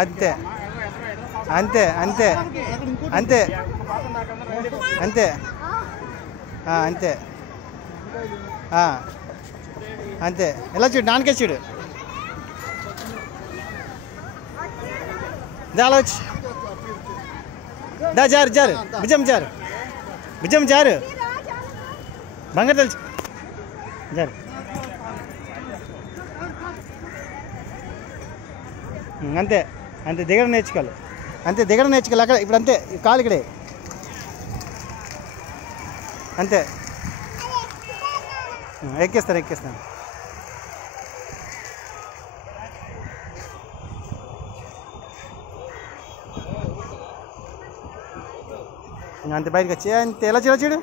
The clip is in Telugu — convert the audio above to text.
అంతే అంతే అంతే అంతే అంతే అంతే అంతే. ఎలా చూడు, నాన్నకే చూడు. అలా వచ్చి దా, జారు జారు, భుజం జారు, భుజం జారు, బంగారు తెలుసు జారు. అంతే అంతే, దిగడం నేర్చుకోవాలి. అంతే, దిగడం నేర్చుకోవాలి. అక్కడ ఇప్పుడు అంతే, కాలు ఇక్కడే. అంతే, ఎక్కిస్తాను ఎక్కిస్తాను. అంతే, బయటకు వచ్చి అంతే. ఎలా చూడ చూడు.